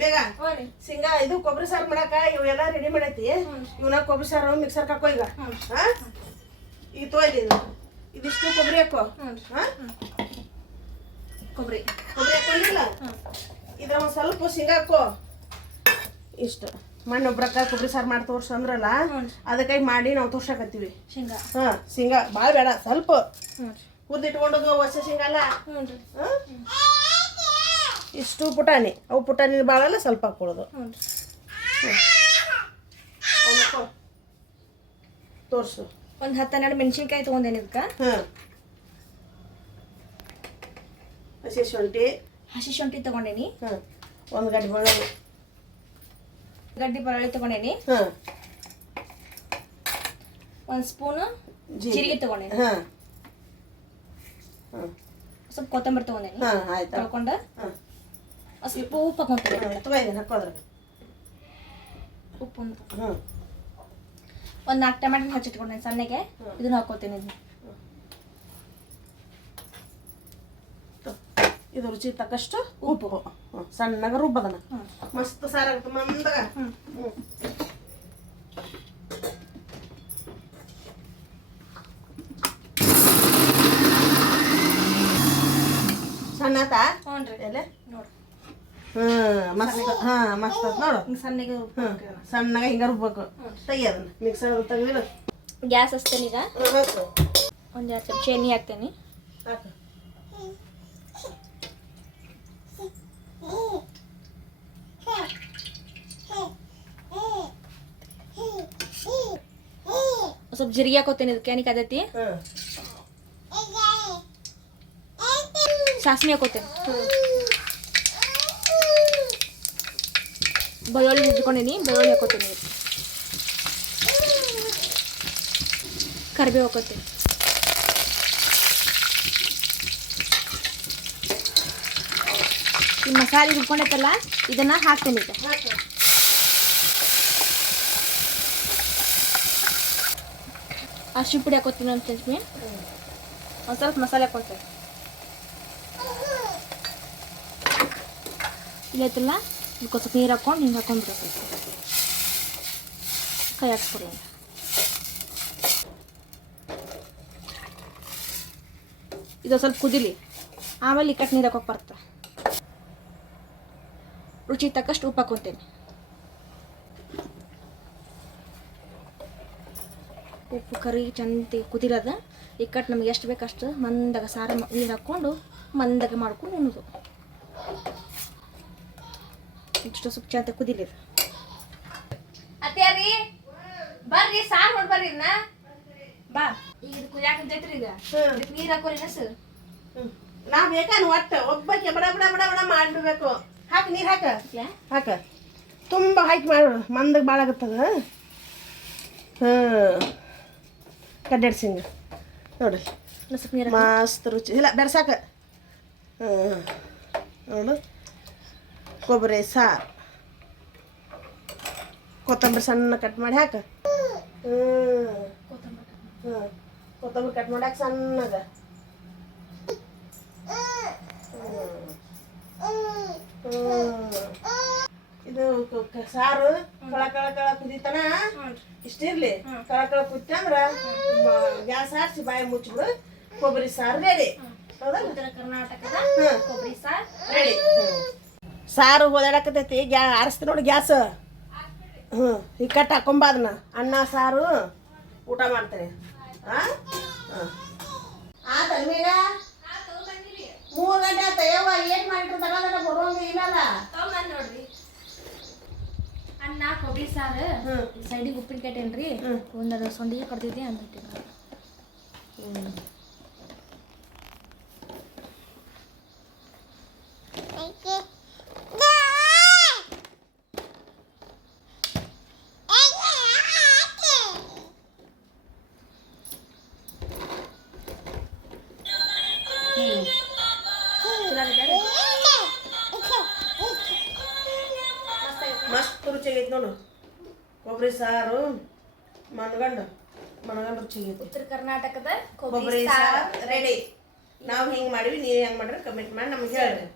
ಬೇಗ ಶೇಂಗಾ ಇದು ಕೊಬ್ಬರಿ ಸಾರು ಮಾಡಾಕ ಇವೆಲ್ಲ ರೆಡಿ ಮಾಡೈತಿ ಇವನ್ನ ಕೊಬ್ಬರಿ ಸಾರು ಮಿಕ್ಸರ್ ಹಾಕೋ ಈಗ ಹಾ ಈಗ ತೊಯ್ದು ಇದಿಷ್ಟು ಕೊಬ್ಬರಿ ಹಾಕೋ ಹಾ ಕೊಬ್ಬರಿ ಹಾಕೊಂಡಿಲ್ಲ ಇದ್ರ ಒಂದು ಸ್ವಲ್ಪ ಶೇಂಗಾ ಹಾಕೋ ಇಷ್ಟು ಮಣ್ಣು ಒಬ್ರಕ್ಕ ಕೊಬ್ಬರಿ ಸಾರು ಮಾಡಿ ತೋರ್ಸು ಅಂದ್ರಲ್ಲ ಅದಕ್ಕಾಗಿ ಮಾಡಿ ನಾವು ತೋರ್ಸಕತ್ತೀವಿ ಶೇಂಗಾ ಶೇಂಗಾ ಭಾಳ ಬೇಡ ಸ್ವಲ್ಪ ಹುರಿದಿಟ್ಕೊಂಡೋದು ಹೊಸ ಶೇಂಗಾ ಅಲ್ಲ ಇಷ್ಟು ಪುಟಾಣಿ ಅವು ಪುಟಾಣಿ ಭಾಳಲ್ಲ ಸ್ವಲ್ಪ ಹಾಕೊಳ್ಳೋದು ತೋರಿಸು ಒಂದು 10-12 ಮೆಣಸಿನ್ಕಾಯಿ ತೊಗೊಂಡೇನಿ ಇದಕ್ಕೆ ಹಸಿ ಶುಂಠಿ ತೊಗೊಂಡೇನಿ ಒಂದು ಗಡ್ಡೆ ಬೆಳ್ಳುಳ್ಳಿ ತೊಗೊಂಡೇನಿ ಒಂದು ಸ್ಪೂನು ಜೀರಿಗೆ ತೊಗೊಂಡೇನಿ ಸ್ವಲ್ಪ ಕೊತ್ತಂಬರಿ ತೊಗೊಂಡೇನಿ ತೊಳ್ಕೊಂಡು ಸ್ವಲ್ಪ ಉಪ್ಪು ಹಾಕೊಂತೀನಿ ಉಪ್ಪು ಒಂದು 4 ಟೊಮೆಟೊ ಹಚ್ಚಿಟ್ಕೊಂಡೇನಿ ಸಣ್ಣಗೆ ಇದನ್ನ ಹಾಕೋತೀನಿ ಇದು ರುಚಿ ತಕ್ಕಷ್ಟು ಉಪ್ಪು ಸಣ್ಣಗ ರುಬ್ಬದನ ಮಸ್ತ್ ಸಾರಾಗುತ್ತೆ ಮಂದಗ ಸಣ್ಣ ಆತಾ ಎಲೆ ನೋಡು ಮಸ್ತ್ ಮಸ್ತ್ ನೋಡು ಸಣ್ಣಗೆ ಸಣ್ಣಗ ಹಿಂಗ ರುಬ್ಬೇಕು ತೆಗಿಯೋದನ್ನ ಮಿಕ್ಸರ್ ತೆಗೆದಿಡು ಗ್ಯಾಸ್ ಹಚ್ತೇನೆ ಈಗ ಒಂದು 2 ಚಮಚ ಎಣ್ಣೆ ಹಾಕ್ತೇನೆ ಹಾಕು ಸ್ವಲ್ಪ ಜೀರಿಗೆ ಹಾಕೋತೇನೆ ಇದಕ್ಕೆ ಏನಕ್ಕೆ ಅದೈತಿ ಸಾಸಿವೆ ಹಾಕೋತೇನೆ ಬೆಳ್ಳುಳ್ಳಿ ಇಟ್ಕೊಂಡೀನಿ ಬೆಳ್ಳುಳ್ಳಿ ಹಾಕೋತೇನೆ ಕರಿಬೇವು ಹಾಕೋತೇನೆ ಈ ಮಸಾಲೆ ರುಬ್ಕೊಂಡೈತಲ್ಲ ಇದನ್ನ ಹಾಕ್ತೇನೆ ಈಗ ಅರಿಶಿನ ಪುಡಿ ಹಾಕೋತೀನಿ ಅಂತೀನಿ ಒಂದು ಸ್ವಲ್ಪ ಮಸಾಲೆ ಹಾಕೋತೇನೆ ಇಲ್ಲೈತಲ್ಲ ಇದಕ್ಕೆ ಸ್ವಲ್ಪ ನೀರು ಹಾಕೊಂಡು ಹಿಂಗೆ ಹಾಕೊಂಡ್ಬಿಡ್ಬೇಕು ಕೈ ಹಾಕ್ಸ್ಕೊಡಿ ಇದು ಸ್ವಲ್ಪ ಕುದಿಲಿ ಆಮೇಲೆ ಇಕ್ಕಟ್ಟು ನೀರು ಹಾಕೋಕೆ ಬರುತ್ತೆ ರುಚಿ ತಕ್ಕಷ್ಟು ಉಪ್ಪು ಹಾಕೊತೇನೆ ಉಪ್ಪು ಕರಿ ಚಂದ ಕುದಿರೋದು ಇಕ್ಕಟ್ಟು ನಮ್ಗೆ ಎಷ್ಟು ಬೇಕಷ್ಟು ಮಂದಾಗ ಸಾರು ನೀರು ಹಾಕ್ಕೊಂಡು ಮಂದಾಗ ಮಾಡ್ಕೊಂಡು ಉಣ್ಣೋದು ಇಷ್ಟು ಸ್ವಲ್ಪ ಚಂದ ಕುದಿಲಿ ಅತ್ಯಾರಿ ಬರ್ರಿ ಸಾರು ನೋಡಿ ಬರ್ರಿ ಬಾ ಈಗ ಇದು ಕುದಿಯಾಕಂತೈತ್ರಿ ಈಗ ನೀರು ಹಾಕೋರಿ ಸರ್ ನಾ ಬೇಕಾನ ಒಟ್ಟು ಒಬ್ಬಕ್ಕೆ ಬಡ ಬಡ ಬಡ ಬಡ ಮಾಡಿಬಿಡ್ಬೇಕು ಹಾಕಿ ನೀರು ಹಾಕ ತುಂಬ ಹಾಕಿ ಮಾಡು ಮಂದಾಗ ಭಾಳ ಆಗುತ್ತದ ಕಡ್ಡೆಡ್ ಸಿಂಗ ನೋಡಿ ಮಸ್ತ್ ರುಚಿ ಇಲ್ಲ ಬೆರ್ಸಾಕ ನೋಡು ಕೊಬ್ಬರಿ ಸಾರು ಕೊತ್ತಂಬರಿ ಸಣ್ಣ ಕಟ್ ಮಾಡಿ ಹಾಕ ಕೊತ್ತಂಬರಿ ಕಟ್ ಮಾಡಿ ಹಾಕಿ ಸಣ್ಣಗ ಇದು ಸಾರು ಕಳ ಕಳ ಕಳ ಕುದಿತನ ಇಷ್ಟಿರ್ಲಿ ಕಳ ಕಳ ಕುದಿತ ಅಂದ್ರ ಗ್ಯಾಸ್ ಹಾರಿಸಿ ಬಾಯಿ ಮುಚ್ಚಿಬಿಡು ಕೊಬ್ಬರಿ ಸಾರು ರೆಡಿ ಹೌದಾ ಉತ್ತರ ಕರ್ನಾಟಕದ ಕೊಬ್ಬರಿ ಸಾರು ರೆಡಿ ಸಾರು ಓದಾಡಕತೈತಿ ಆರಿಸ್ತಿ ನೋಡಿ ಗ್ಯಾಸ್ ಈಗ ಕಟ್ ಹಾಕೊಂಬ ಅದನ್ನ ಅನ್ನ ಸಾರು ಊಟ ಮಾಡ್ತೇನೆ ಆತಲ್ಮೇಗ 3 ಗಂಟೆ ಆತ ಯವ್ವ ಏನ್ ಮಾಡಿಟ್ರು ತಗೋದ ಬರುವಂಗ ಇಲ್ಲಲ್ಲ ನೋಡ್ರಿ ಅನ್ನ ಕೊಬ್ಬರಿ ಸಾರು ಸೈಡಿಗೆ ಉಪ್ಪಿನಕಾಯಿ ಇಟ್ಟೇನ್ರಿ ಒಂದರ ಸೊಂಡಿಗೆ ಕಡ್ದಿದ್ದೆ ಅಂದ್ಬಿಟ್ಟಿನ ಮಸ್ತ್ ರುಚಿಯಾಗೈತಿ ನೋಡು ಕೊಬ್ಬರಿ ಸಾರು ಮನಗಂಡು ರುಚಿಯಾಗೈತಿ ಉತ್ತರ ಕರ್ನಾಟಕದ ಕೊಬ್ಬರಿ ಸಾರು ರೆಡಿ ನಾವು ಹಿಂಗೆ ಮಾಡಿವಿ ನೀವು ಹೆಂಗೆ ಮಾಡ್ರಿ ಕಮೆಂಟ್ ಮಾಡಿ ನಮ್ಗೆ ಹೇಳ್ರಿ